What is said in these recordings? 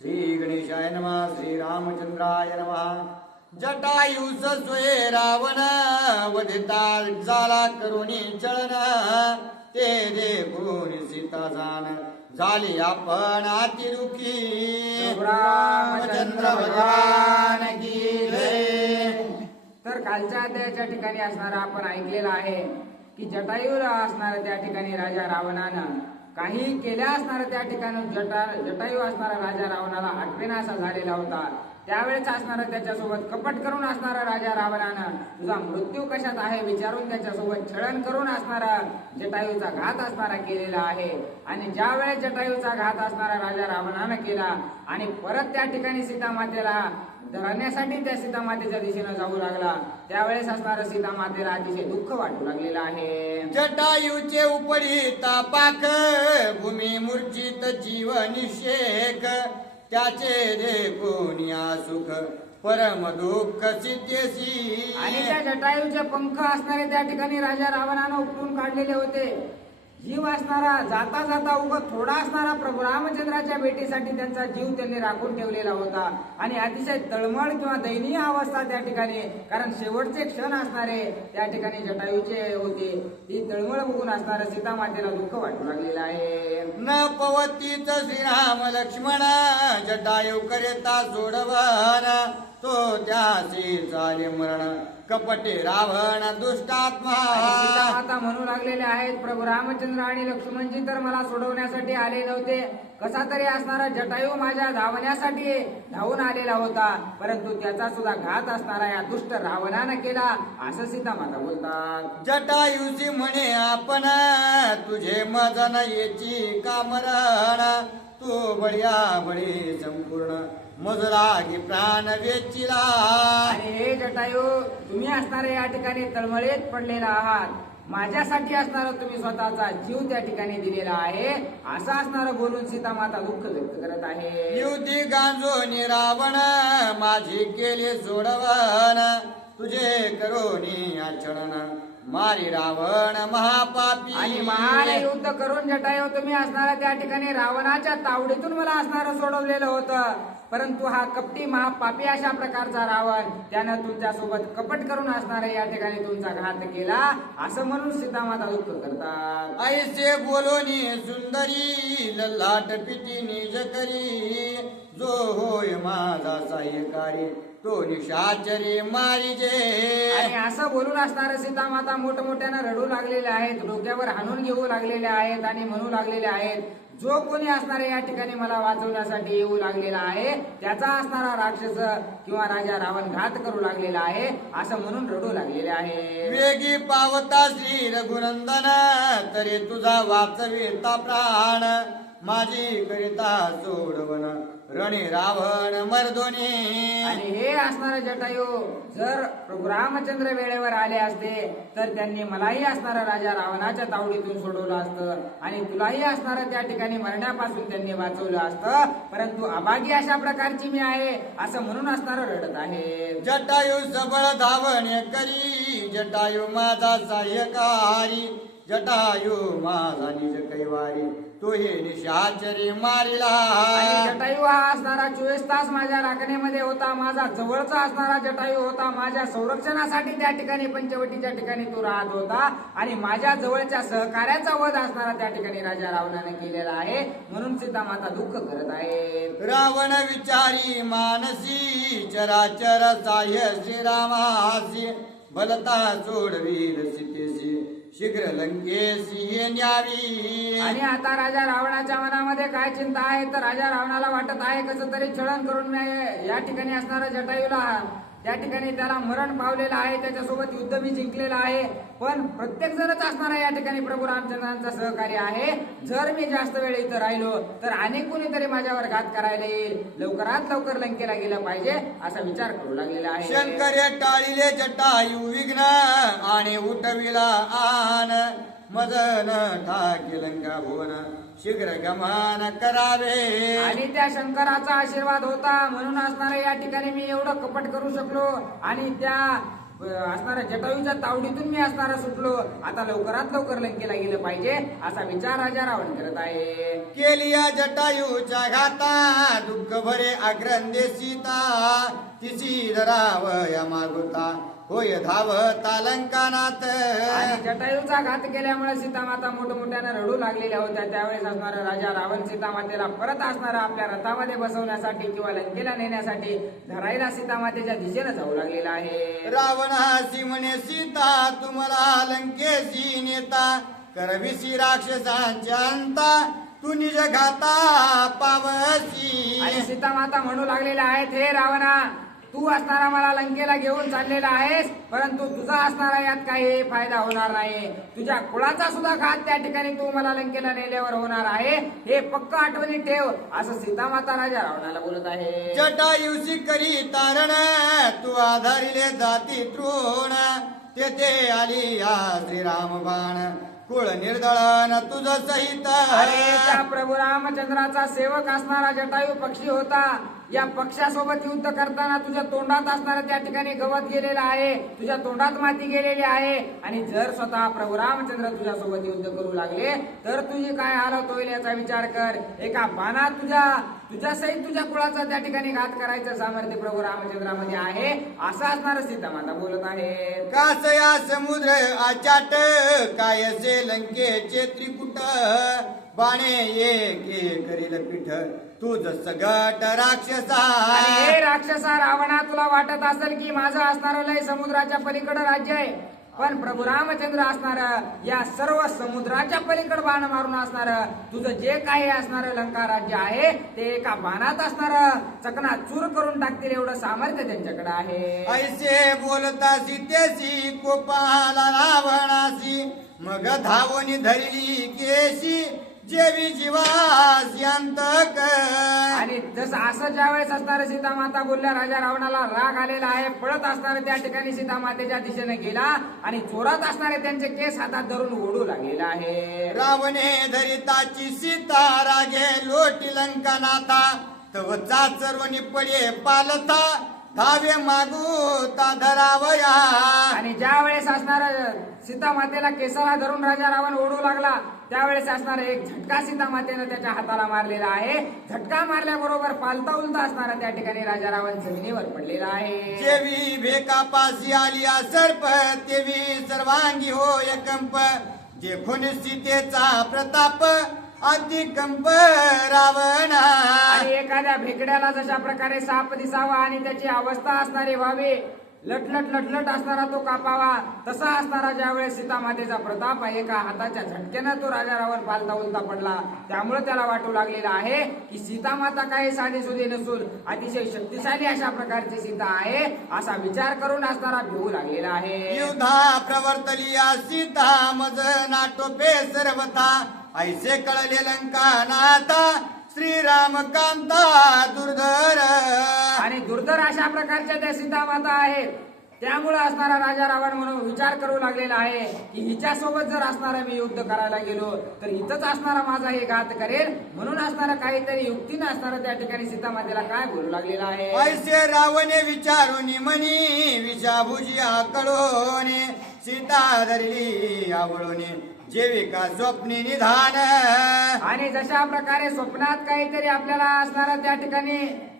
श्री गणेशाय नमः. श्री रामचंद्राय नमः. जटायुस स्वये रावण वधिता झाला करुणी चळन, ते देखून सीता जाण झाली आपण अतिरुखी. रामचंद्र भगवान की जय. तर कालच्या अध्यायाच्या ठिकाणी असणारा आपण ऐकलेला आहे की जटायूला असणारा त्या ठिकाणी राजा रावणानं काही केल्या असणारा त्या ठिकाणी जटायू असणारा राजा रावणाला आठवेना असा झालेला होता. त्यावेळेस असणारा त्याच्यासोबत कपट करून असणारा राजा रावणानं तुझा मृत्यू कशात आहे विचारून त्याच्यासोबत छळण करून असणारा जटायूचा घात असणारा केलेला आहे. आणि ज्या वेळेस जटायूचा घात असणारा राजा रावणानं केला आणि परत त्या ठिकाणी सीतामातेला धरण्यासाठी त्या सीतामातेच्या दिशेनं जाऊ लागला, त्यावेळेस असणारा सीतामातेला अतिशय दुःख वाटू लागलेलं आहे. जटायूचे उपडी तापाक भूमी मूर्छित जीव निषेक, त्याचे देखून या सुख परम दुःख सिद्धेसी. आणि त्या जटायूचे पंख असणारे त्या ठिकाणी राजा रावणानं उपटून काढलेले होते. जीव असणारा जाता जाता उगत थोडा असणारा प्रभू रामचंद्राच्या भेटीसाठी त्यांचा जीव त्यांनी राखून ठेवलेला होता. आणि अतिशय तळमळ किंवा दयनीय अवस्था त्या ठिकाणी, कारण शेवटचे क्षण असणारे त्या ठिकाणी जटायूचे होते, ती तळमळ बघून असणारा सीतामातेला दुःख वाटू लागलेलं आहे. न पवतीच श्रीराम लक्ष्मण जटायू करिता सोडवण, तो त्यासी चाले मरण कपटे रावण दुष्टात्मा. सीतामाता म्हणू लागलेले आहेत प्रभू रामचंद्र आणि लक्ष्मणजी तर मला सोडवण्यासाठी आले नव्हते, कसा तरी असणारा जटायू माझ्या धावण्यासाठी धावून आलेला होता, परंतु त्याचा सुद्धा घात असणारा या दुष्ट रावणानं केला असं सीतामाता बोलतात. जटायूसी म्हणे आपण तुझे मजन येची कामरण, तू बळ्या बळी संपूर्ण मजला की प्राण वेचिला. आणि हे जटायू तुम्ही असणारे या ठिकाणी तळमळीत पडलेला आहात, माझ्यासाठी असणारा तुम्ही स्वतःचा जीव त्या ठिकाणी दिलेला आहे असं असणारं बोलून सीतामाता दुःख व्यक्त करत आहे. युधी गांजोनी रावण माझी केले सोडवण, तुझे करोनी आचरण मारी रावण महापापी. आणि महान युद्ध करून जटायू तुम्ही असणारा त्या ठिकाणी रावणाच्या तावडीतून मला असणारं सोडवलेलं होतं, परंतु हा कपटी महापापी अशा प्रकारचा रावण त्यानं तुमच्या सोबत कपट करून असणारा या ठिकाणी तुमचा घात केला असं म्हणून सीतामाता दुःख करतात. ऐसे बोलोनी सुंदरी ललाट पिटी निज करी, जो होय माझा सहाय्यकारी तो निशाचरी मारिजे. आणि असं बोलून असणारे सीतामाता मोठमोठ्यानं रडू लागलेले आहेत, डोक्यावर हाणून घेऊ लागलेले आहेत आणि म्हणू लागलेले आहेत, जो कोणी असणारे या ठिकाणी मला वाचवण्यासाठी येऊ लागलेला आहे त्याचा असणारा राक्षस किंवा राजा रावण घात करू लागलेला आहे असं म्हणून रडू लागलेले आहे. वेगी पावता श्री रघुनंदन तरी तुझा वाचविता प्राण, माझी करिता सोडवण रणी रावण मर्दोनी. आणि हे असणारे जटायू जर प्रभू रामचंद्र वेळेवर आले असते तर त्यांनी मलाही असणारा राजा रावणाच्या तावडीतून सोडवलं असतं आणि तुलाही असणारं त्या ठिकाणी मरण्यापासून त्यांनी वाचवलं असतं, परंतु अभागी अशा प्रकारची मी आहे असं म्हणून असणारं रडत आहे. जटायू सबळ धावणे करी, जटायू माझा सहाय्यकारी, जटायू माझा निज कैवारी, तो हे निशाचरी मारिला. आणि जटायू हा असणारा 24 तास माझ्या राखण्यामध्ये होता, माझा जवळचा असणारा जटायू होता, माझ्या संरक्षणासाठी त्या ठिकाणी पंचवटीच्या ठिकाणी तो राहत होता आणि माझ्या जवळच्या सहकार्याचा वध असणारा त्या ठिकाणी राजा रावणाने केलेला आहे म्हणून सीतामाता दुःख करत आहे. रावण विचारी मानसी चराचर साह्य श्रीरामासी, बलता सोडवील सीतेसी शीघ्र लंकेसी न्यावी. आणि आता राजा रावणाच्या मनामध्ये काय चिंता आहे तर राजा रावणाला वाटत आहे कसं तरी छळण करून मी या ठिकाणी असणारा जटायूला त्या ठिकाणी त्याला मरण पावलेलं आहे, त्याच्यासोबत युद्ध मी जिंकलेलं आहे, पण प्रत्येक जणच असणारा या ठिकाणी प्रभू रामचंद्रांचा सहकारी आहे. जर मी जास्त वेळ इथं राहिलो तर अनेक कोणीतरी माझ्यावर घात करायला येईल, लवकरात लवकर लंकेला गेलं पाहिजे असा विचार करू लागलेला आहे. शंकर टाळिले जटायू विघ्न आणि उठविला आन, मदन ठाकी लंका भुवन शीघ्र गमन करावे. आणि त्या शंकराचा आशीर्वाद होता म्हणून असणारे या ठिकाणी मी एवढं कपट करू शकलो आणि त्या असणाऱ्या जटायूच्या तावडीतून मी असणारा सुटलो, आता लवकरात लवकर लंकेला गेलं पाहिजे असा विचार राजा रावण करत आहे. केली या जटायूच्या घाता दुःख भरे आग्रंदे सीता तिची धरावया मागुता होय धावता लंकानाथ. आणि जटायूचा घात केल्यामुळे सीतामाता मोठमोठ्याने रडू लागलेल्या होत्या. त्यावेळेस असणारा राजा रावण सीतामातेला परत असणारा आपल्या रथामध्ये बसवण्यासाठी किंवा लंकेला नेण्यासाठी धरायला सीतामातेच्या दिशेने जाऊ लागलेला आहे. रावणासी म्हणे सीता तुम्हाला लंकेशी नेता करविसी राक्षसांच्या अंता तू निज घाता पावसी. आणि सीतामाता म्हणू लागलेल्या आहेत, हे रावणा तू असणारा मला लंकेला घेऊन चाललेला आहेस, परंतु तुझा असणारा यात काही फायदा होणार नाही. तुझ्या कुळाचा सुद्धा घात त्या ठिकाणी तू मला लंकेला नेल्यावर होणार आहे, हे पक्क आठवणी ठेव असं सीतामाता राजा रावणाला बोलत आहे. जटायुसी करी तारण तू आधारिले जाती तृण तेथे आली या श्रीराम बाण कुळ निर्दळन तुझ सहित. अरे त्या प्रभू रामचंद्राचा सेवक असणारा जटायू पक्षी होता. या पक्षासोबत युद्ध करताना तुझ्या तोंडात असणारा त्या ठिकाणी गवत गेलेला आहे, तुझ्या तोंडात माती गेलेली आहे. आणि जर स्वतः प्रभू रामचंद्र तुझ्यासोबत युद्ध करू लागले तर तुझी काय हालत होईल याचा विचार कर. एका बाणात तुझ्या सहित तुझ्या कुळाचा त्या ठिकाणी घात करायचं सामर्थ्य प्रभू रामचंद्रामध्ये आहे असं असणारं सीतामाता बोलत आहे. कासया समुद्र आचाट कायसे लंकेचे त्रिकुट बाणे एक करील पीठ तुझ सगट राक्षसा. आणि हे राक्षसा रावणा तुला वाटत असेल की माझं असणारं लय समुद्राच्या पलीकडे राज्य आहे, पण प्रभू रामचंद्र असणार या सर्व समुद्राच्या पलीकडे बाण मारून असणार तुझं जे काही असणार लंका राज्य आहे ते एका बाणात असणार चकना चूर करून टाकतील एवढं सामर्थ्य त्यांच्याकडे आहे. ऐसे बोलता सीतेशी कोपाला रावणाशी मग धावणी धरली केशी जेवी जीवास अंतक. आणि जसं असं ज्यावेळेस असणार सीतामाता बोलल्या राजा रावणाला राग आलेला आहे, पळत असणारे त्या ठिकाणी सीतामातेच्या दिशेने गेला आणि चोरात असणारे त्यांचे केस हातात धरून ओढू लागलेला आहे. रावणे धरिताची सीता रागे लोटी लंकानाथा तव चाचरवणी पडे पालथा धावे मागू ता धरावया. आणि ज्या वेळेस असणार सीतामातेला केसाला धरून राजा रावण ओढू लागला त्यावेळेस असणार एक झटका सीतामातेनं त्याच्या हाताला मारलेला आहे. झटका मारल्याबरोबर पालता उलता असणारा त्या ठिकाणी राजा रावण जमिनीवर पडलेला आहे. जेवी भेकापासी आलिया सर्प तेवी सर्वांगी होय कंप देखून सीतेचा प्रताप अधिकंप रावणा. आणि एखाद्या भेकड्याला जशा प्रकारे साप दिसावा आणि त्याची अवस्था असणारी व्हावी, लटलट लटलट असणारा तो कापावा, तसा असणारा ज्यावेळेस सीतामातेचा प्रताप एका हाताच्या झटक्यानं तो राजा रावण पालता उलता पडला. त्यामुळे त्याला वाटू लागलेला आहे की सीतामाता काही साधी सुधी नसून अतिशय शक्तिशाली अशा प्रकारची सीता आहे असा विचार करून असणारा भिवू लागलेला आहे. युद्धा प्रवर्तलिया सीता मज नाटोपे सर्वथा ऐसे कळले लंका नाथा श्रीराम कांता दुर्धर. आणि दुर्धर अशा प्रकारच्या त्या सीतामाता आहेत, त्यामुळे असणारा राजा रावण म्हणून विचार करू लागलेला आहे की हिच्या सोबत जर असणारा मी युद्ध करायला गेलो तर इथंच असणारा माझा हे घात करेल. म्हणून असणारा काहीतरी युक्तीनं असणारा त्या ठिकाणी सीतामातेला काय बोलू लागलेला आहे. ऐसे रावणे विचारून म्हणी विषाभुजी आकळोने सीता धरली आवळोने जेविका स्वप्नी निधान. आणि जशा प्रकारे स्वप्नात काहीतरी आपल्याला असणारा त्या ठिकाणी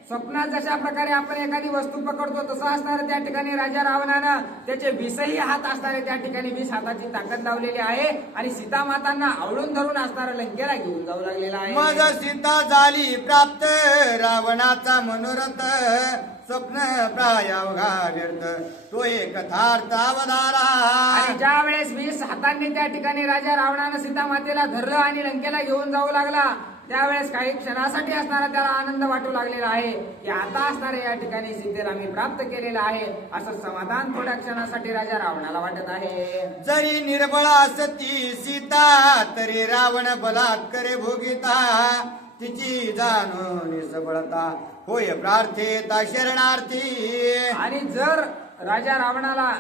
स्वप्नात जशा प्रकारे आपण एखादी वस्तू पकडतो तसं असणार त्या ठिकाणी राजा रावणानं त्याचे 20ही हात असणारे त्या ठिकाणी 20 हाताची ताकद लावलेली आहे आणि सीतामातांना आवळून धरून असणारा लंकेला घेऊन जाऊ लागलेला आहे. मग सीता झाली प्राप्त रावणाचा मनोरथ स्वप्न प्रायावघा व्यर्थ तो एक कथार्थ अवधारा. आणि ज्या वेळेस 20 हातांनी त्या ठिकाणी राजा रावणानं सीतामातेला धरलं आणि लंकेला घेऊन जाऊ लागला त्यावेळेस काही क्षणासाठी असणारा त्याला आनंद वाटू लागलेला आहे की आता असणाऱ्या या ठिकाणी सीतेला मी प्राप्त केलेला आहे असं समाधान थोड्या क्षणासाठी राजा रावणाला वाटत आहे. जरी निर्बळा सती सीता तरी रावण बलात्करे भोगिता तिची जाणून सबळता होय प्रार्थेता शरणार्थी. आणि जर राजा रावणाला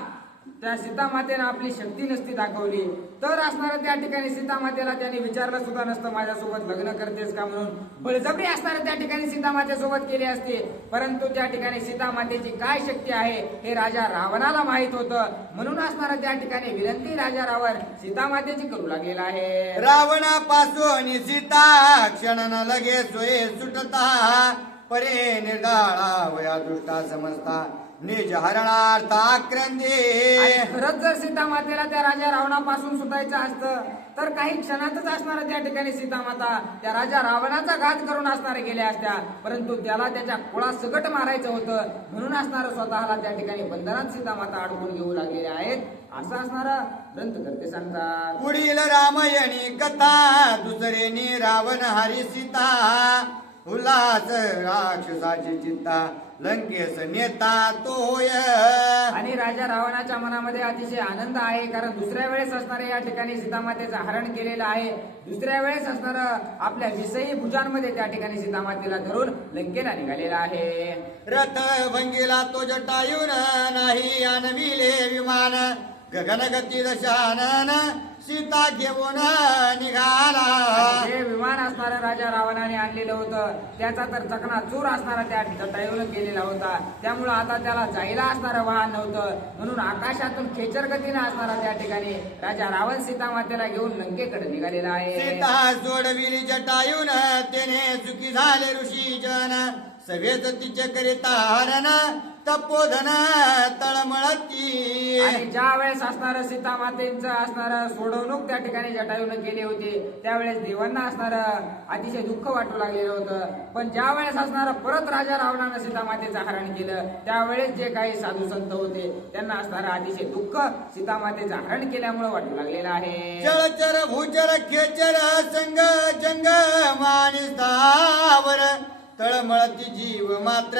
त्या सीतामातेनं आपली शक्ती नसती दाखवली तर असणारं त्या ठिकाणी सीतामातेला त्याने विचारलं सुद्धा नसतं माझ्यासोबत लग्न करतेस का म्हणून. बळजबरी असणारं त्या ठिकाणी सीतामातेसोबत केली असते. परंतु त्या ठिकाणी सीतामातेची काय शक्ती आहे हे राजा रावणाला माहित होतं. म्हणून असणारं त्या ठिकाणी विनंती राजा रावण सीतामातेची करू लागलेला आहे. रावणापासून सीता क्षणानं लगे सोये सुटता परे निर्धाळा वया दृष्टा समजता निज हरणार्थ आक्रंदे. आणि खरंच जर सीतामातेला त्या राजा रावणापासून सुटायचं असतं तर काही क्षणातच असणार त्या ठिकाणी सीतामाता त्या राजा रावणाचा घात करून असणारे गेल्या असत्या. परंतु त्याला त्याच्या कुळासकट मारायचं होतं म्हणून असणार स्वतःला त्या ठिकाणी बंधनात सीतामाता अडकून घेऊ लागलेल्या आहेत असं असणारा ग्रंथकर्ते सांगतात. पुढील रामायणी कथा दुसरेनी रावण हरी सीता उल्हास राक्षसाची चिंता लंकेश नेता तोय. आणि राजा रावणाच्या मनामध्ये अतिशय आनंद आहे कारण दुसऱ्या वेळेस असणारे या ठिकाणी सीतामातेचं हरण केलेलं आहे. दुसऱ्या वेळेस असणार आपल्या विषयी भुजांमध्ये त्या ठिकाणी सीतामातेला धरून लंकेला निघालेला आहे. रथ भंगीला तो जटायून नाही आणविले विमान गगनगती दशानन सीता घेऊन निघाला. जे विमान असणारं राजा रावणाने आणलेलं होतं त्याचा तर चकनाचूर असणारा त्या जटायूने केलेला होता. त्यामुळं आता त्याला जायला असणारं वाहन नव्हतं म्हणून आकाशातून खेचर गतीने असणारा त्या ठिकाणी राजा रावण सीतामातेला घेऊन लंकेकडे निघालेला आहे. सीता सोडविली जटायून तेने चुकी झाले ऋषी जन सभेत तिचे करिता हरण तपोधन तळमळती. आणि ज्या वेळेस असणार सीतामातेचं असणार सोडवणूक त्या ठिकाणी जटायूने केली होती त्यावेळेस देवांना असणार अतिशय दुःख वाटू लागलेलं होतं. पण ज्या वेळेस असणार परत राजा रावणानं सीतामातेचं हरण केलं त्यावेळेस जे काही साधू संत होते त्यांना असणार अतिशय दुःख सीतामातेचं हरण केल्यामुळे वाटू लागलेलं आहे. जळचर भूचर खेचर संग जंग मानिस्तावर तळमळती जीव मात्र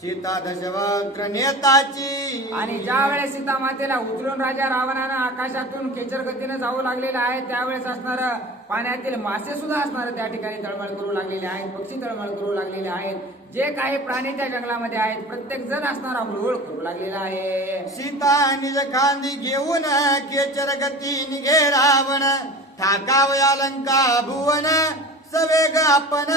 सीता दशवक्र नेताची. आणि ज्या वेळेस सीतामातेला उचलून राजा रावणानं आकाशातून खेचर गतीनं जाऊ लागलेलं आहे त्यावेळेस असणार पाण्यातील मासे सुद्धा असणार त्या ठिकाणी तळमळ करू लागलेले आहेत. पक्षी तळमळ करू लागलेले आहेत. जे काही प्राणी त्या जंगलामध्ये आहेत प्रत्येक जण असणारा हुळहुळ करू लागलेला आहे. सीता निज खांदी घेऊन खेचर गती निघे रावण ठाकावया लंका भुवन सवेग आपण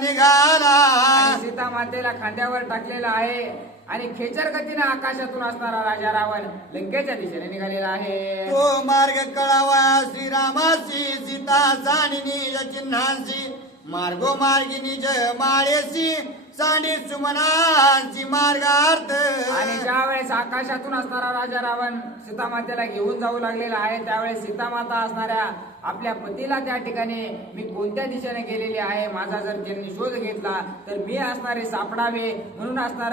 निघाला. आणि सीता मातेला खांद्यावर टाकलेला आहे आणि खेचर गतीने आकाशातून असणारा राजा रावण लंकेच्या दिशेने निघालेला आहे. तो मार्ग कळावा श्रीरामासी सीता जाणी निज चिन्हांशी मार्गोमार्गी निज माळेसी सांडी सुमनांची मार्गार्थ. आणि ज्या वेळेस आकाशातून असणारा राजा रावण सीतामातेला घेऊन जाऊ लागलेला आहे त्यावेळेस सीतामाता असणाऱ्या आपल्या पतीला त्या ठिकाणी मी कोणत्या दिशेने गेलेली आहे माझा जर त्यांनी शोध घेतला तर मी असणारे सापडावे म्हणून असणार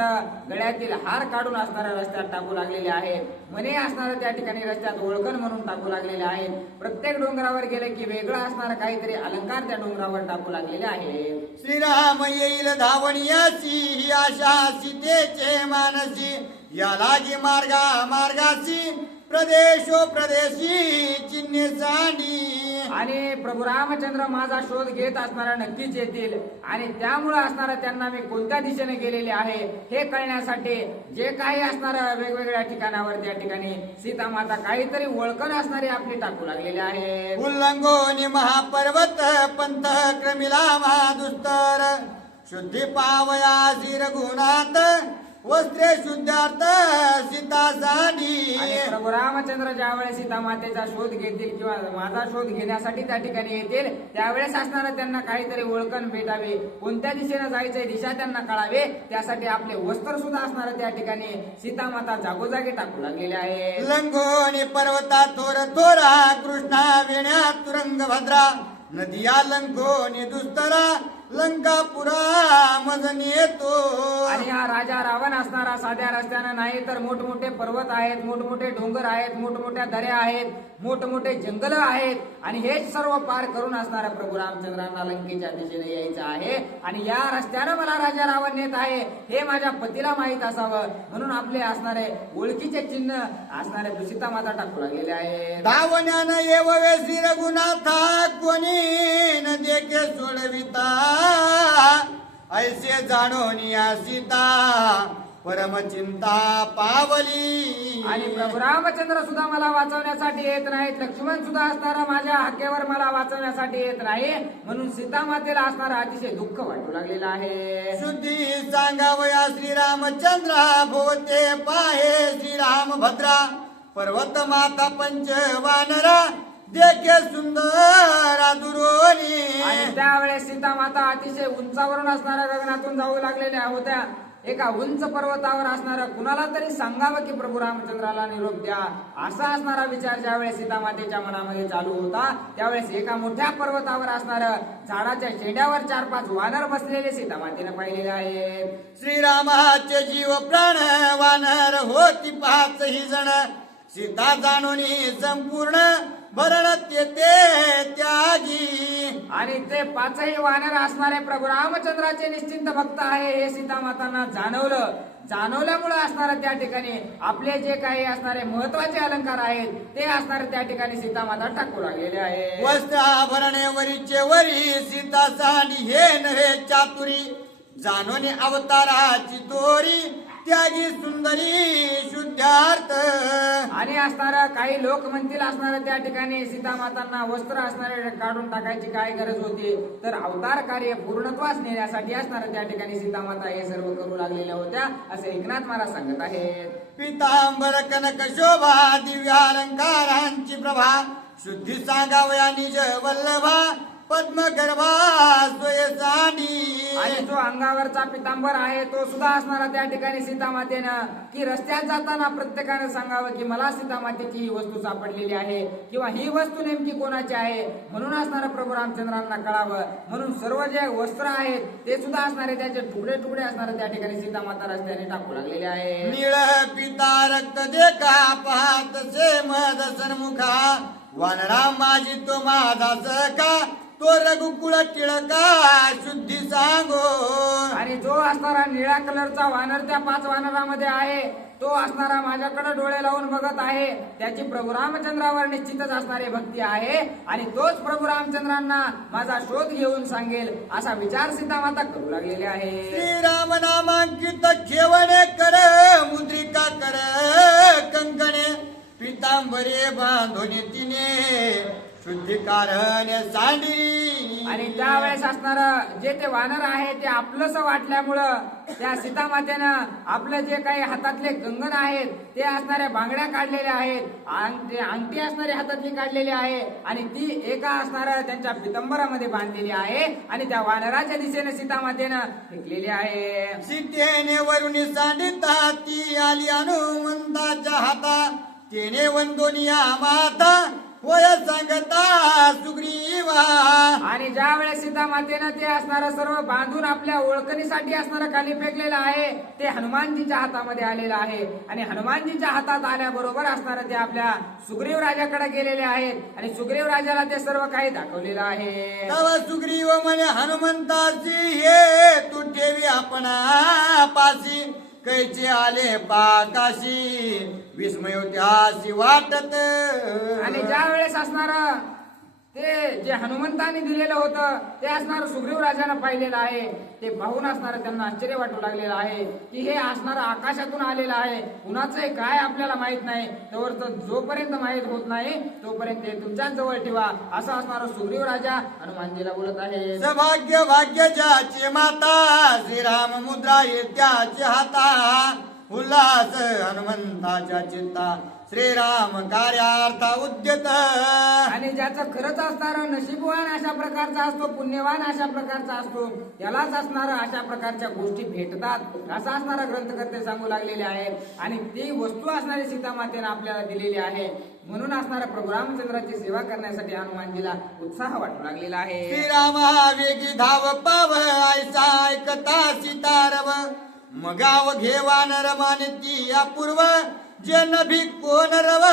गळ्यातील हार काढून असणाऱ्या रस्त्यात टाकू लागलेले आहेत. मने असणार त्या ठिकाणी रस्त्यात ओळखण म्हणून टाकू लागलेले आहेत. प्रत्येक डोंगरावर गेले की वेगळं असणार काहीतरी अलंकार त्या डोंगरावर टाकू लागलेले आहे. श्रीराम येईल धावणीयाची ही आशा सीतेचे मानसी या लागी मार्गा मार्गाची प्रदेशो प्रदेशी चिन्हे सांडी. आणि प्रभू रामचंद्र माझा शोध घेत असणारा नक्कीच येतील आणि त्यामुळे असणारा त्यांना मी कोणत्या दिशेने गेलेले आहे हे कळण्यासाठी जे काही असणार वेगवेगळ्या ठिकाणावर त्या ठिकाणी सीतामाता काहीतरी ओळखण असणारी आपली टाकू लागलेली आहे. उल्लंघोनी महापर्वत पंथ क्रमिला महादुस्तर शुद्धी पावया रघुनाथ वस्त्रे शुद्धार्थ सीता साठी. आणि प्रभू रामचंद्र ज्या वेळेस सीता मातेचा शोध घेतील किंवा माझा शोध घेण्यासाठी त्या ठिकाणी येतील त्यावेळेस असणार त्यांना काहीतरी ओळखण भेटावे कोणत्या दिशेने जायचंय दिशा त्यांना कळावे त्यासाठी आपले वस्त्र सुद्धा असणार त्या ठिकाणी सीता माता जागोजागी टाकू लागलेले आहे. लंघोनी पर्वता थोर थोरा कृष्णा वेण्या तुरंग भद्रा नदिया लंघोनी दुस्तरा लंकापुरा मजन येतो. आणि हा राजा रावण असणारा साध्या रस्त्यानं नाही तर मोठमोठे पर्वत आहेत मोठमोठे डोंगर आहेत मोठमोठ्या दऱ्या आहेत मोठमोठे जंगल आहेत आणि हे सर्व पार करून असणाऱ्या प्रभू रामचंद्रांना लंकेच्या दिशेने यायचं आहे. आणि या रस्त्यानं मला राजा रावण नेत आहे हे माझ्या पतीला माहित असावं म्हणून आपले असणारे ओळखीचे चिन्ह असणारे सीतामाता टाकू लागलेले आहे. धावण्यानं येववे श्री रघुनाथा कोणी न देखे सोडविता ऐसे जाणून या सीता परम चिंता पावली. आणि प्रभू रामचंद्र सुद्धा मला वाचवण्यासाठी येत नाहीत, लक्ष्मण सुद्धा असणारा माझ्या हक्केवर मला वाचवण्यासाठी येत नाही, म्हणून सीता मातेला असणारा अतिशय दुःख वाटू लागलेलं आहे. शुद्धी सांगावया श्रीरामचंद्रा भोवते पाहे श्रीराम भद्रा पर्वत माता पंच वानरा देखे सुंदर दुरोनी. आणि त्यावेळेस सीता माता अतिशय उंचावरून असणाऱ्या गगनातून जाऊ लागलेल्या होत्या. एका उंच पर्वतावर असणारा कुणाला तरी सांगावं की प्रभू रामचंद्राला निरोप द्या, असा असणारा विचार ज्यावेळेस सीता मातेच्या मनामध्ये चालू होता, त्यावेळेस एका मोठ्या पर्वतावर असणारं झाडाच्या शेंड्यावर 4-5 वानर बसलेले सीता मातेने पाहिलेले आहेत. श्रीरामाचे जीव प्राण वानर होती 5 ही जण. सीता जाणूनी संपूर्ण भरण ते त्यागी. आणि ते 5ही वानर असणारे प्रभू रामचंद्राचे निश्चिंत भक्त आहे हे सीता मातांना जाणवलं. जाणवल्यामुळे असणारे त्या ठिकाणी आपले जे काही असणारे महत्वाचे अलंकार आहेत ते असणारे त्या ठिकाणी सीता माता टाकू लागलेले आहे. वस्त्राभरणे वरीचे वरी सीता सांडी हे नव्हे चातुरी. जाणून अवताराची दोरी त्यागी सुंदरी शुद्धार्थ. आणि असणारा काही लोक म्हणतील असणाऱ्या त्या ठिकाणी सीता मातांना वस्त्र असणारे काढून टाकायची काय गरज होती, तर अवतार कार्य पूर्णत्वास नेण्यासाठी असणाऱ्या त्या ठिकाणी सीता माता हे सर्व करू लागलेल्या होत्या, असे एकनाथ महाराज सांगत आहेत. पितांबर कनक शोभा दिव्यालंकारांची प्रभा शुद्धी सांगावया निज वल्लभा पद्म गर्भा स्वय सांडी. आणि जो अंगावरचा पितांबर आहे तो सुद्धा असणारा त्या ठिकाणी सीता मातेनं की रस्त्यात जाताना प्रत्येकानं सांगावं की मला सीता मातेची ही वस्तू सापडलेली आहे किंवा ही वस्तू नेमकी कोणाची आहे, म्हणून असणारा प्रभू रामचंद्रांना कळावं म्हणून सर्व जे वस्त्र आहेत ते सुद्धा असणारे त्याचे तुकडे तुकडे असणारे त्या ठिकाणी सीता माता रस्त्याने टाकू लागलेले आहे. निळ पिता रक्त देखा पाहत से मद सन्मुखा वानरा माझी तो माझा सखा तो रघुकुळ टिळका शुद्धी सांगो. आणि जो असणारा निळ्या कलरचा वानर त्या 5 वानरामध्ये आहे तो असणारा माझ्याकडे डोळे लावून बघत आहे, त्याची प्रभू रामचंद्रावर निश्चितच असणारी भक्ती आहे आणि तोच प्रभू रामचंद्रांना माझा शोध घेऊन सांगेल असा विचार सीता माता करू लागलेले आहे. श्रीराम नामांकित खेवणे कर मुद्रिका कर कंकणे पितांबरे बांधून तिने शुद्धीकारण सांडी. आणि त्यावेळेस असणार जे ते वानर आहे ते आपलंस वाटल्यामुळं त्या सीता मातेनं आपलं जे काही हातातले कंगन आहेत ते असणाऱ्या बांगड्या काढलेल्या आहेत, अंगठी असणारी हातातली काढलेली आहे आणि ती एका असणाऱ्या त्यांच्या पितंबरामध्ये बांधलेली आहे आणि त्या वानराच्या दिशेने सीता मातेनं फेकलेली आहे. सीतेने वरुणी सांडिता ती आली हनुमंताच्या हाता तेने वंदोनिया माता होय सांगता सुग्रीवा. आणि ज्या वेळेस सीता मातेनं ते असणारं सर्व बांधून आपल्या ओळखणीसाठी असणारं खाली फेकलेलं आहे ते हनुमानजीच्या हातामध्ये आलेलं आहे आणि हनुमानजीच्या हातात आल्याबरोबर असणारं ते आपल्या सुग्रीव राजाकडे गेलेले आहेत आणि सुग्रीव राजाला ते सर्व काही दाखवलेलं आहे. तव सुग्रीव म्हणे हनुमंताची हे तू ठेवी आपणा पासी कैचे आले पाकाशी विस्मय त्यासी वाटत. आणि ज्या वेळेस असणार ते जे हनुमंताने दिलेलं होतं ते असणार सुग्रीव राजानं पाहिलेलं आहे, ते पाहून असणार त्यांना आश्चर्य वाटू लागलेलं आहे की हे असणार आकाशातून आलेलं आहे, कुणाचं काय आपल्याला माहित नाही, तर जोपर्यंत माहित होत नाही तोपर्यंत ते तुमच्याच जवळ ठेवा असं असणार सुग्रीव राजा हनुमानजीला बोलत आहे. सौभाग्य भाग्य ज्याची माता श्रीराम मुद्रा त्याचे हाता उल्हास हनुमंताच्या चित्ता श्रीराम कार्यार्था उद्यत. आणि ज्याचं खरंच असणार नशीबवान अशा प्रकारचा असतो, पुण्यवान अशा प्रकारचा असतो, त्यालाच असणार अशा प्रकारच्या गोष्टी भेटतात असं असणारा ग्रंथकर्ते सांगू लागलेले आहेत. आणि ती वस्तू असणारी सीता मातेने आपल्याला दिलेली आहे म्हणून असणाऱ्या प्रभू रामचंद्राची सेवा करण्यासाठी हनुमानजीला उत्साह वाटू लागलेला आहे. श्रीराम वेगी धाव पाव ऐसा ऐकता सीतारव मगाव घेवा नरमान ती अपूर्व जन भी कोण रव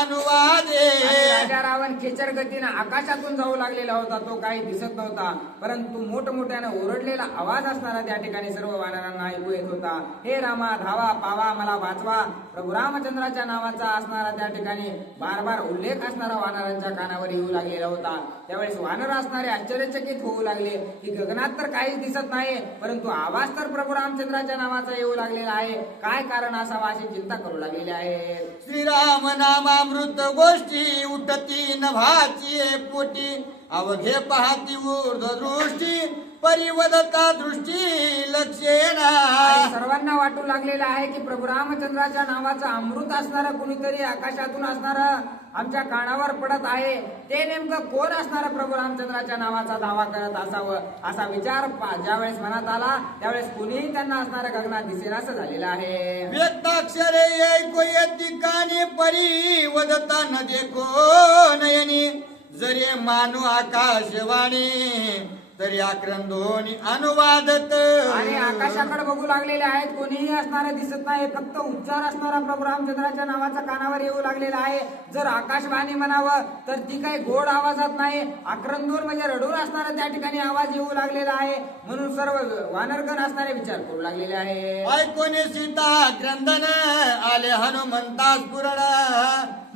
अनुवादे आणि राजा रावण खेचर गतीनं आकाशातून जाऊ लागलेला होता. तो काही दिसत नव्हता, परंतु मोठमोठ्यानं ओरडलेला आवाज असणारा त्या ठिकाणी सर्व वानरांना ऐकू येत होता. हे रामा, धावा, पावा, मला वाचवा. प्रभू रामचंद्राच्या नावाचा असणारा त्या ठिकाणी बार बार उल्लेख असणारा वानरांच्या कानावर येऊ लागलेला होता. त्यावेळेस वानर असणारे आश्चर्यचकित होऊ लागले की गगनात तर काहीच दिसत नाही, परंतु आवाज तर प्रभू रामचंद्राच्या नावाचा येऊ लागलेला आहे. काय कारण असावा अशी चिंता करू लागलेली आहे. श्रीराम नामामृत गोष्टी उठती नभाची पोटी अवघे पाहती ऊर्ध्व दृष्टी परिवदता दृष्टी लक्षेना. आणि सर्वांना वाटू लागलेलं आहे की प्रभू रामचंद्राच्या नावाचं अमृत असणारं कुणीतरी आकाशातून असणारं आमच्या कानावर पडत आहे. ते नेमकं कोण असणारं प्रभू रामचंद्राच्या नावाचा दावा करत असावं असा विचार ज्यावेळेस मनात आला त्यावेळेस कुणीही त्यांना असणारं गगनात दिसेल असं झालेलं आहे. व्यक्ताक्षरे ऐको ठिकाणी परिवदता न देखो नयनी जरे मानू आकाशवाणी तरी आक्रंदोनी अनुवादत. आणि आकाशाकडे बघू लागलेले आहेत, कोणीही असणारे दिसत नाही. फक्त उच्चार असणारा प्रभू रामचंद्राच्या नावाचा कानावर येऊ लागलेला आहे. जर आकाशवाणी म्हणावं तर ती काही गोड आवाजात नाही, आक्रंदून म्हणजे रडून असणारा त्या ठिकाणी आवाज येऊ लागलेला आहे. म्हणून सर्व वानरगण असणारे विचार करू लागलेले आहे. ऐकोने सीता क्रंदन आले हनुमंता स्फुरण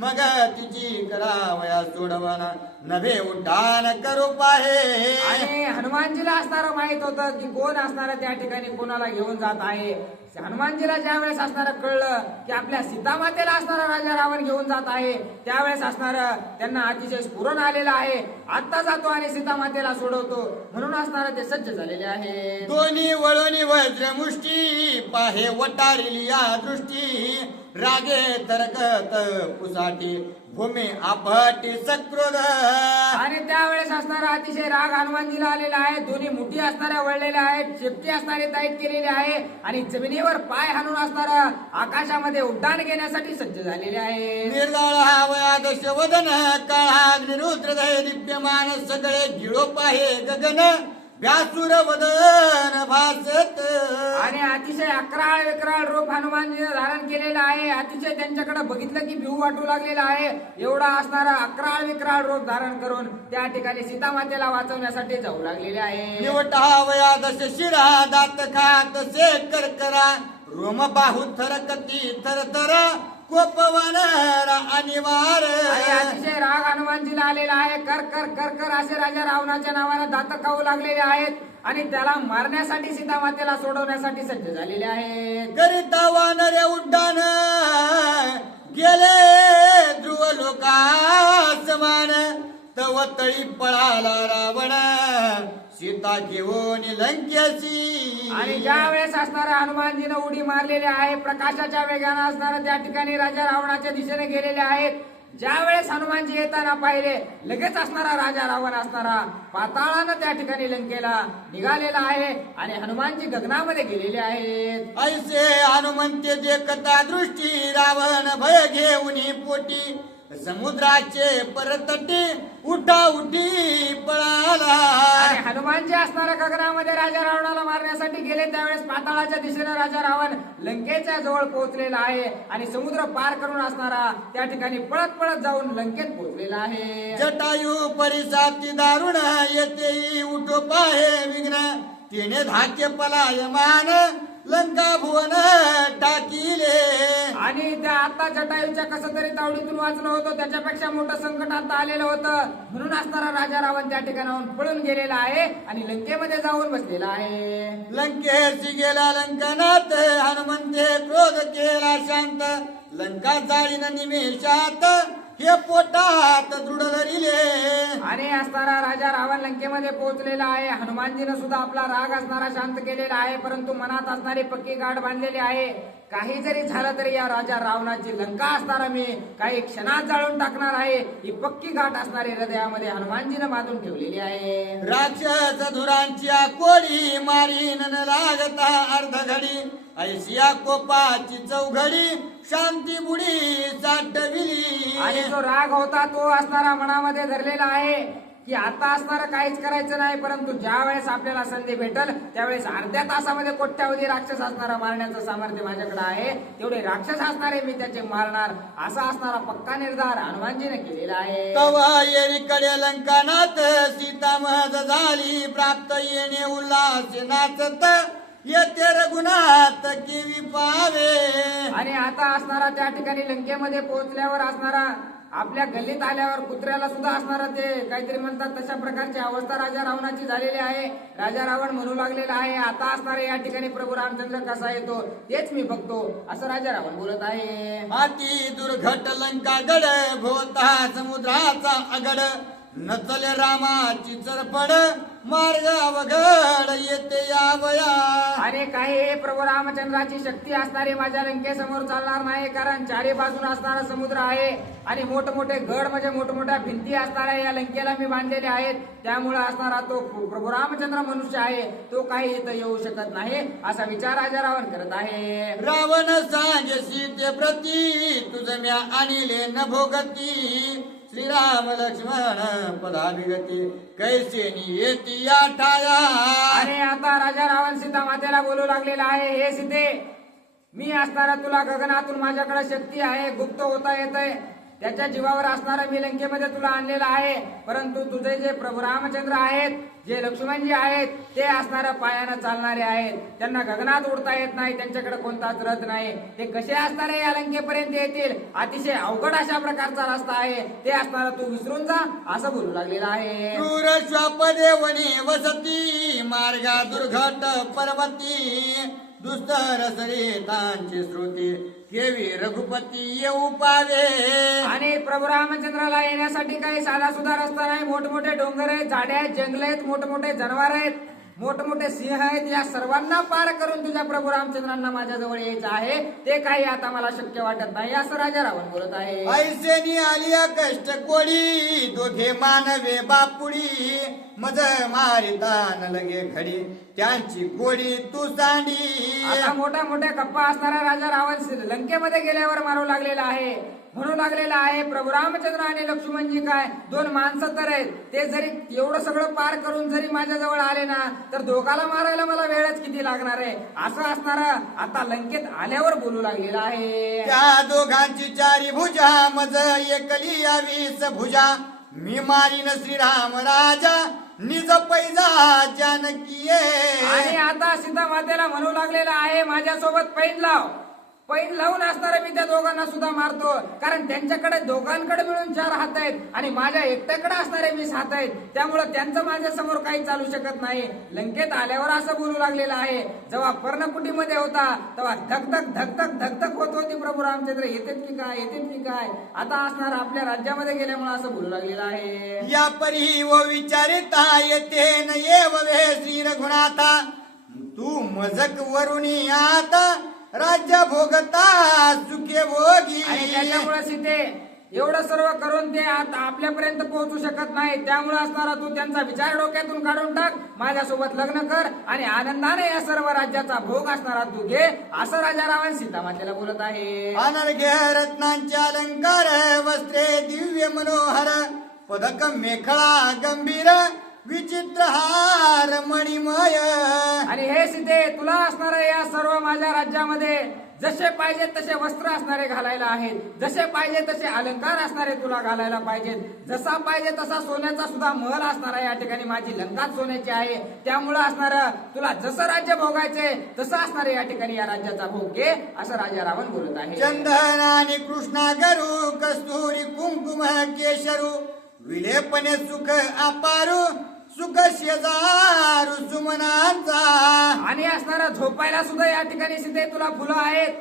मग तिची करावया सोडवण नभे उड्डाण करू पाहे. आणि हनुमानजीला असणारं माहित होतं की कोण असणारं त्या ठिकाणी कोणाला घेऊन जात आहे. हनुमानजीला ज्या वेळेस असणारं कळलं की आपल्या सीतामातेला असणारा राजा रावण घेऊन जात आहे त्यावेळेस असणारं त्यांना अतिशय स्फुरण आलेलं आहे. आता जातो आणि सीतामातेला सोडवतो म्हणून असणारं ते सज्ज झालेले आहे. दोन्ही वळोनी वज्रमुष्टी पाहे वटारिली या दृष्टी रागे तरकत पुसाटी भूमी आपटी सक्रोध. आणि त्यावेळेस असणारा अतिशय राग हनुमानजीला आलेला आहे. दोन्ही मुठी असणाऱ्या वळलेल्या आहेत, शेपटी असणारे ताईत केलेले आहे आणि जमिनीवर पाय हाणून असणारा आकाशामध्ये उड्डाण घेण्यासाठी सज्ज झालेले आहे. निर्दळ हावया दशवदन काळा निरुद्र दिप्यमान सगळे गिळो पाहे गगन व्यासुर वदन भासत. आणि अतिशय अकराळ विक्राळ रूप हनुमानजीने धारण केलेलं आहे. अतिशय त्यांच्याकडे बघितलं की भिऊ वाटू लागलेला आहे. एवढा असणारा अकराळ विक्राळ रूप धारण करून त्या ठिकाणी सीतामातेला वाचवण्यासाठी जाऊ लागलेले आहे. निवटावया दश शिरा दात खात से करकरा रोम बाहू थरकती थरथर कोपवन अनिवार. आणि अतिशय राग हनुमानजीला आलेला आहे. कर कर कर कर असे राजा रावणाच्या नावानं दात खाऊ लागलेले आहेत आणि त्याला मारण्यासाठी सीतामातेला सोडवण्यासाठी सज्ज झालेले आहे. करिता वानरे उड्डाण गेले ध्रुव लोकासमान तव तळी पळाला रावण सीता घेऊन लंकेची. आणि ज्या वेळेस असणारा हनुमानजीनं उडी मारलेली आहे प्रकाशाच्या वेगानं असणारा त्या ठिकाणी राजा रावणाच्या दिशेने गेलेले आहेत. ज्या वेळेस हनुमानजी येताना पाहिले लगेच असणारा राजा रावण असणारा पाताळानं त्या ठिकाणी लंकेला निघालेला आहे आणि हनुमानजी गगनामध्ये गेलेले आहेत. ऐसे हनुमंते देखता दृष्टी रावण भय घेऊन पोटी समुद्राचे परतटी उठा उठी पळाला. आणि हनुमानजी असणाऱ्या गगनामध्ये राजा रावणाला मारण्यासाठी गेले त्यावेळेस पाताळाच्या दिशेने राजा रावण लंकेच्या जवळ पोहोचलेला आहे आणि समुद्र पार करून असणारा त्या ठिकाणी पळत पळत जाऊन लंकेत पोहोचलेला आहे. जटायू परिसाती दारुण येते उठो पाहे विघ्न तिने धाके पलायमान लंका भुवन टाकीले. आणि त्या आता जटायूच्या कसं तरी तावडीतून वाचलं होतं त्याच्यापेक्षा मोठं संकट आता आलेलं होतं म्हणून असणारा राजा रावण त्या ठिकाणाहून पळून गेलेला आहे आणि लंकेमध्ये जाऊन बसलेला आहे. लंकेशी गेला लंकनात हनुमंते क्रोध केला शांत लंका जाळीन निमेषात हे पोटात दृढ धरिले. आणि असणारा राजा रावण लंकेमध्ये पोहोचलेला आहे. हनुमानजीनं सुद्धा आपला राग असणारा शांत केलेला आहे परंतु मनात असणारी पक्की गाठ बांधलेली आहे. काही जरी झालं तरी या राजा रावणाची लंका असणारा मी काही क्षणात जाळून टाकणार आहे ही पक्की गाठ असणारी हृदयामध्ये हनुमानजीनं बांधून ठेवलेली आहे. राक्षस धुरांची कोडी मारीन न लागता अर्ध घडी ऐसिया कोपाची चौघडी शांती बुडी साठविली. आणि जो राग होता तो असणारा मनामध्ये धरलेला आहे की आता असणारं काहीच करायचं नाही, परंतु ज्या वेळेस आपल्याला संधी भेटल त्यावेळेस अर्ध्या तासामध्ये कोट्यावधी राक्षस असणारा मारण्याचं सामर्थ्य माझ्याकडे आहे. तेवढे राक्षस असणारे मी त्याचे मारणार, असा असणारा पक्का निर्धार हनुमानजीने केलेला आहे. तवा येरीकडे लंकानाथ सीता महज झाली प्राप्त, येणे उल्हास नाचत येते रघुनाथ केवी पावे. आणि आता असणारा त्या ठिकाणी लंकेमध्ये पोहोचल्यावर असणारा आपल्या गल्लीत आल्यावर कुत्र्याला सुद्धा असणारा ते काहीतरी म्हणतात तशा प्रकारची अवस्था राजा रावणाची झालेली आहे. राजा रावण म्हणू लागलेला आहे, आता असणारा या ठिकाणी प्रभू रामचंद्र कसा येतो तेच मी बघतो, असं राजा रावण बोलत आहे. अति दुर्घट लंका गड भोवता समुद्राचा अगड, नचले रामाची चरपड मार्ग अवघड येते यावया. आणि काही प्रभू रामचंद्राची शक्ती असणारी माझ्या लंकेसमोर चालणार नाही, कारण चारी बाजून असणारा समुद्र आहे आणि मोठमोठे गड म्हणजे मोठमोठ्या भिंती असणाऱ्या या लंकेला मी बांधलेले आहेत. त्यामुळे असणारा तो प्रभू रामचंद्र मनुष्य आहे, तो काही इथं येऊ शकत नाही, असा विचार राजा रावण करत आहे. रावण सांगे सीते प्रती तुझ म्या आणिले न भोगती, श्रीराम लक्ष्मण पदाभिगती कैसेनी येती या ठाया. आणि आता राजा रावण सीता मातेला बोलू लागलेला आहे, हे सीते, मी असणारा तुला गगनातून माझ्याकडे शक्ती आहे, गुप्त होता येतंय, त्याच्या जीवावर असणारा मी लंकेमध्ये तुला आणलेला आहे. परंतु तुझे जे प्रभू रामचंद्र आहेत, जे लक्ष्मणजी आहेत, ते असणाऱ्या पायानं चालणारे आहेत, त्यांना गगनात उडता येत नाही, त्यांच्याकडे कोणताच रथ नाही, ते कसे असणारे या लंकेपर्यंत येतील, अतिशय अवघड अशा प्रकारचा रस्ता आहे, ते असणारा तू विसरून जा, असं बोलू लागलेला आहे. क्रूर श्वापदेवनी वसती मार्गा दुर्घट पर्वती, दुस्तर सरितांची श्रुती केवी रघुपती येऊ पावे. आणि प्रभू रामचंद्राला येण्यासाठी काही साधा सुद्धा रस्ता नाही, मोठमोठे डोंगर आहेत, झाडे आहेत, जंगल आहेत, मोठमोठे जनावर आहेत, मोठमोठे सिंह आहेत, या सर्वांना पार करून तुझ्या प्रभू रामचंद्रांना माझ्या जवळ यायचं आहे, ते काही आता मला शक्य वाटत नाही, असं राजा रावण बोलत आहे. ऐसेनी आलिया कष्ट कोडी दोघे मानवे बापुडी, मज मारितान लगे घडी त्यांची गोडी तू सांडी. आता मोठ्या मोठ्या गप्पा असणारा राजा रावण लंकेमध्ये गेल्यावर मारू लागलेला आहे, म्हणू लागलेला आहे, प्रभू रामचंद्र आणि लक्ष्मणजी काय दोन माणसं तर आहेत, ते जरी एवढं सगळं पार करून जरी माझ्या जवळ आले ना, तर दोघाला मारायला मला वेळच किती लागणार आहे, असं असणारा आता लंकेत आल्यावर बोलू लागलेला आहे. त्या दोघांची चारी भुजा मज एकली यावीस भुजा, मी मारीन श्रीराम राजा निज पैजा जानकी. आणि आता सीता मातेला म्हणू लागलेला आहे, माझ्यासोबत पैन लाव, पैन लावून असणारे मी त्या दोघांना सुद्धा मारतो, कारण त्यांच्याकडे दोघांकडे मिळून 4 हात आहेत आणि माझ्या एकट्याकडे असणारे 20 हात आहेत, त्यामुळे त्यांचं माझ्या समोर काही चालू शकत नाही. लंकेत आल्यावर असं बोलू लागलेलं आहे, जेव्हा पर्णकुटीमध्ये होता तेव्हा धकधक धकधक धकधक होत होती, प्रभू रामचंद्र येतात की काय, येतात की काय, आता असणार आपल्या राज्यामध्ये गेल्यामुळे असं बोलू लागलेलं आहे. या परी व विचारिता येते न येव वे श्री रघुनाथा, तू मजक वरुणी आता राज्य भोगता सुखे भोगी. आणि त्याच्यामुळे सीते एवढं सर्व करून ते आता आपल्यापर्यंत पोहोचू शकत नाही, त्यामुळे असणारा तू त्यांचा विचार डोक्यातून काढून टाक, माझ्यासोबत लग्न कर आणि आनंदाने या सर्व राज्याचा भोग असणारा तू घे, असं राजा रावण सीतामातेला बोलत आहे. अनर्घ्य रत्नांचे अलंकार वस्त्रे दिव्य मनोहर, पदक मेखळा गंभीर विचित्र हार मणिमय. आणि हे सीते, तुला असणारे या सर्व माझ्या राज्यामध्ये जसे पाहिजे तसे वस्त्र असणारे घालायला आहेत, जसे पाहिजे तसे अलंकार असणारे तुला घालायला पाहिजेत, जसा पाहिजे तसा सोन्याचा सुद्धा महल असणारा या ठिकाणी माझी लंकाच सोन्याची आहे, त्यामुळे असणार तुला जसं राज्य भोगायचंय तसं असणारे या ठिकाणी या राज्याचा भोग घे, असं राजा रावण बोलत आहे. चंदन आणि कृष्णागरू कस्तुरी कुंकुम केशरू, विलेपणे सुख अपारू सुख शेजारू सुमनांचा. आणि असणारा झोपायला सुद्धा या ठिकाणी सीते तुला फुलं आहेत,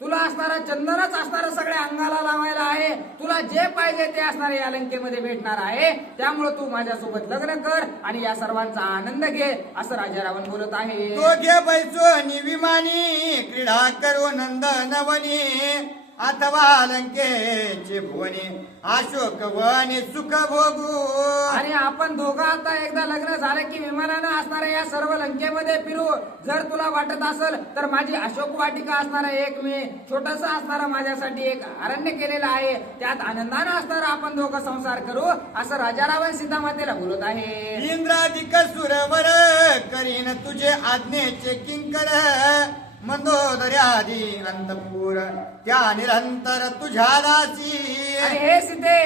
तुला असणारा चंदनच असणारा सगळ्या अंगाला लावायला आहे, तुला जे पाहिजे ते असणारे या लंकेमध्ये भेटणार आहे, त्यामुळे तू माझ्यासोबत लग्न कर आणि या सर्वांचा आनंद घे, असं राजा रावण बोलत आहे. दोघे बैसो विमानी क्रीडा करू नंदनवनी, अथवा लंकेचे भुवने अशोक वने सुख भोगू. आणि आपण दोघं आता एकदा लग्न झालं की विमानानं असणाऱ्या या सर्व लंकेमध्ये फिरू. जर तुला वाटत असेल तर माझी अशोक वाटिका असणारा एक मी छोटस असणारा माझ्यासाठी एक अरण्य केलेलं आहे, त्यात आनंदानं असणारा आपण दोघं संसार करू, असं राजा रावण सीतामातेला बोलत आहे. इंद्राधिक सुरवर करीन तुझे आज्ञेचे किंकर. मंदोदर्यादी अंतपूर त्या निरंतर तुझ्या दासी. आणि हे सीते,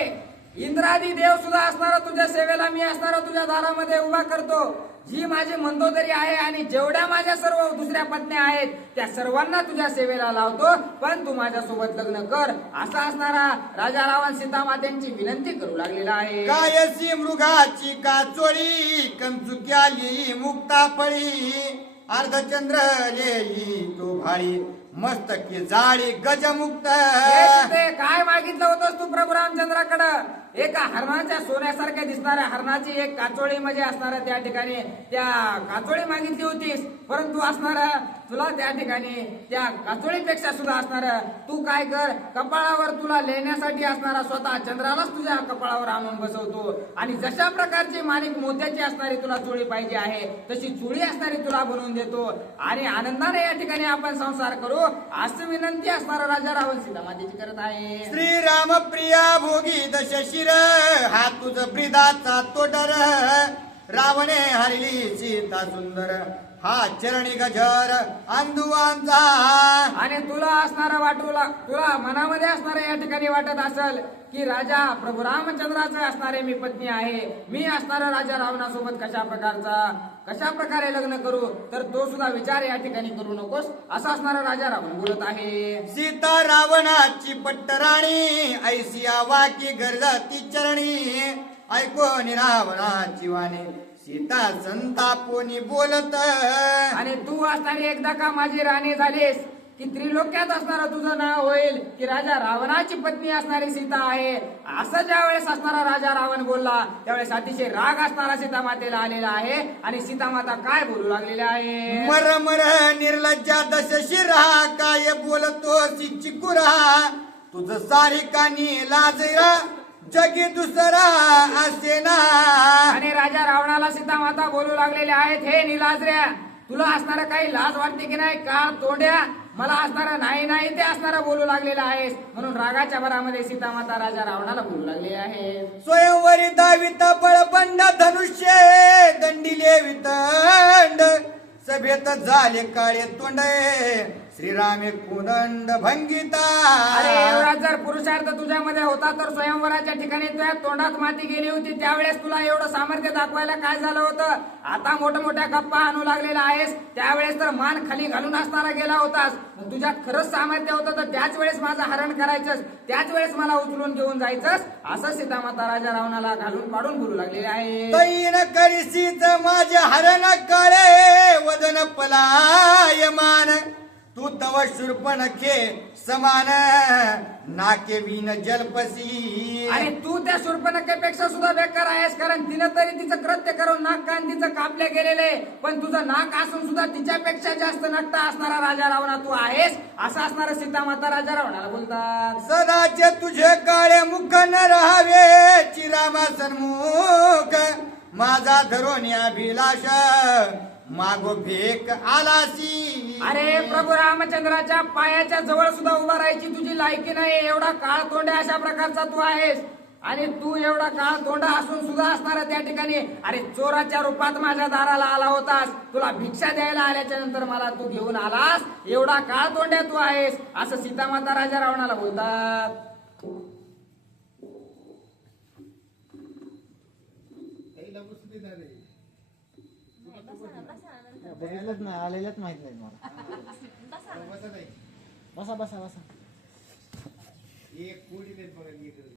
इंद्रादी देव सुद्धा असणारा तुझ्या सेवेला मी असणारा तुझ्या दारामध्ये उभा करतो. जी माझी मंदोदरी आहे आणि जेवढ्या माझ्या सर्व दुसऱ्या पत्न्या आहेत त्या सर्वांना तुझ्या सेवेला लावतो, पण तू माझ्यासोबत लग्न कर, असा असणारा राजा रावण सीतामातेंची विनंती करू लागलेला आहे. कायसी मृगाची काचोळी कंचुक्याली मुक्ता फळी. अर्धचंद्र लेई तो भाळी मस्तकी जाळी गजमुक्त. हे सीते, काय मागितलं होतंस तू प्रभू रामचंद्राकडं? एका हरणाच्या सोन्यासारख्या दिसणाऱ्या हरणाची एक काचोळी म्हणजे असणाऱ्या त्या ठिकाणी त्या काचोळी मागितली होतीस, परंतु असणारा तुला त्या ठिकाणी त्या काचोळीपेक्षा सुद्धा असणार तू काय कर, कपाळावर तुला लेण्यासाठी असणारा स्वतः चंद्रालाच तुझ्या कपाळावर आणून बसवतो आणि जशा प्रकारची माणिक मोत्याची असणारी तुला चोळी पाहिजे आहे तशी चोळी असणारी तुला बनवून देतो आणि आनंदाने या ठिकाणी आपण संसार करू, असं विनंती असणारा राजा रावण सीतामातेची करत आहे. श्रीराम प्रिया भोगी दशशिर हा तुझ प्रिदाचा तोटर. रावणे हरली सीता सुंदर हा चरणी गजर अंधुवांचा. आणि तुला असणारा तुला मनामध्ये असणारा या ठिकाणी वाटत असेल की राजा प्रभू रामचंद्राचं असणारे मी पत्नी आहे, मी असणारा राजा रावणासोबत कशा प्रकारे लग्न करू, तर तो सुद्धा विचार या ठिकाणी करू नकोस, असा असणारा राजा रावण बोलत आहे. सीता रावणाची पट्टराणी ऐसिया वाकी गरजाती चरणी. ऐकोन रावणाची वाणी सीता संतापोनी बोलत. आणि तू असणारी एकदा का माझी राणी झालीस की त्रिलोक्यात असणारा तुझं नाव होईल की राजा रावणाची पत्नी असणारी सीता आहे, असं ज्या वेळेस असणारा राजा रावण बोलला त्यावेळेस अतिशय राग असणारा सीतामातेला आलेला आहे आणि सीतामाता काय बोलू लागलेल्या आहे. मर मर निर्लज्जा दशशिरा काय बोलतो चिकुरा. तुझ सारिकानी लाजरा जगी दुसरा असे ना. आणि राजा रावणाला सीतामाता बोलू लागलेल्या आहेत, हे निलाजऱ्या, तुला असणारा काही लाज वाटते की नाही? का तोंड्या, मला असणारा नाही नाही ते असणारा बोलू लागलेला आहेस. म्हणून रागाच्या भरामध्ये सीतामाता राजा रावणाला बोलू लागले आहे. स्वयंवरी दावित बळबंड धनुष्य दंडिले वितंड. सभेत झाले काळे तोंड श्रीरामे कुदंड भंगिता. अरे एवढा जर पुरुषार्थ तुझ्यामध्ये होता तर स्वयंवराच्या ठिकाणी तुझ्या तोंडात माती गेली होती, त्यावेळेस तुला एवढं सामर्थ्य दाखवायला काय झालं होतं? आता मोठ्या गप्पा आणू लागलेला आहेस, त्यावेळेस तर मान खाली घालून असणारा गेला होतास. तुझ्यात खरंच सामर्थ्य होतं तर त्याच वेळेस माझं हरण करायचंस, त्याच वेळेस मला उचलून घेऊन जायचंस, असं सीतामाता राजा रावणाला घालून पाडून बोलू लागलेले आहे. तैन करीसीत माझे हरण काळे वदन पलायमान. तू तव शूर्पणखे समान नाके विन जलपसी. आणि तू त्या शूर्पणखेपेक्षा सुद्धा बेकार आहेस, कारण तिनं तरी तिचं कृत्य करून नाक कान तिचं कापले गेलेले, पण तुझं नाक असून सुद्धा तिच्यापेक्षा जास्त नकटा असणारा राजा रावणा तू आहेस, असं असणारा सीतामाता राजा रावणाला बोलतात. सदाचे तुझे काळे मुख न राहावे चिरामा सन्मुख. माझा धरून अभिलाष मागो भेक आलासी. अरे प्रभू रामचंद्राच्या पायाच्या जवळ सुद्धा उभा राहायची तुझी लायकी नाही, एवढा काळ तोंड्या अशा प्रकारचा तू आहेस. आणि तू एवढा काळ तोंडा असून सुद्धा असणारा त्या ठिकाणी अरे चोराच्या रूपात माझ्या दाराला आला होतास, तुला भिक्षा द्यायला आल्याच्या नंतर मला तू घेऊन आलास, एवढा काळ तोंड्या तू आहेस, असं सीतामाता राजा रावणाला बोलतात. बघितलंच नाही, आलेलंच माहित नाही मला. बसा बसा बसा. एक कोडी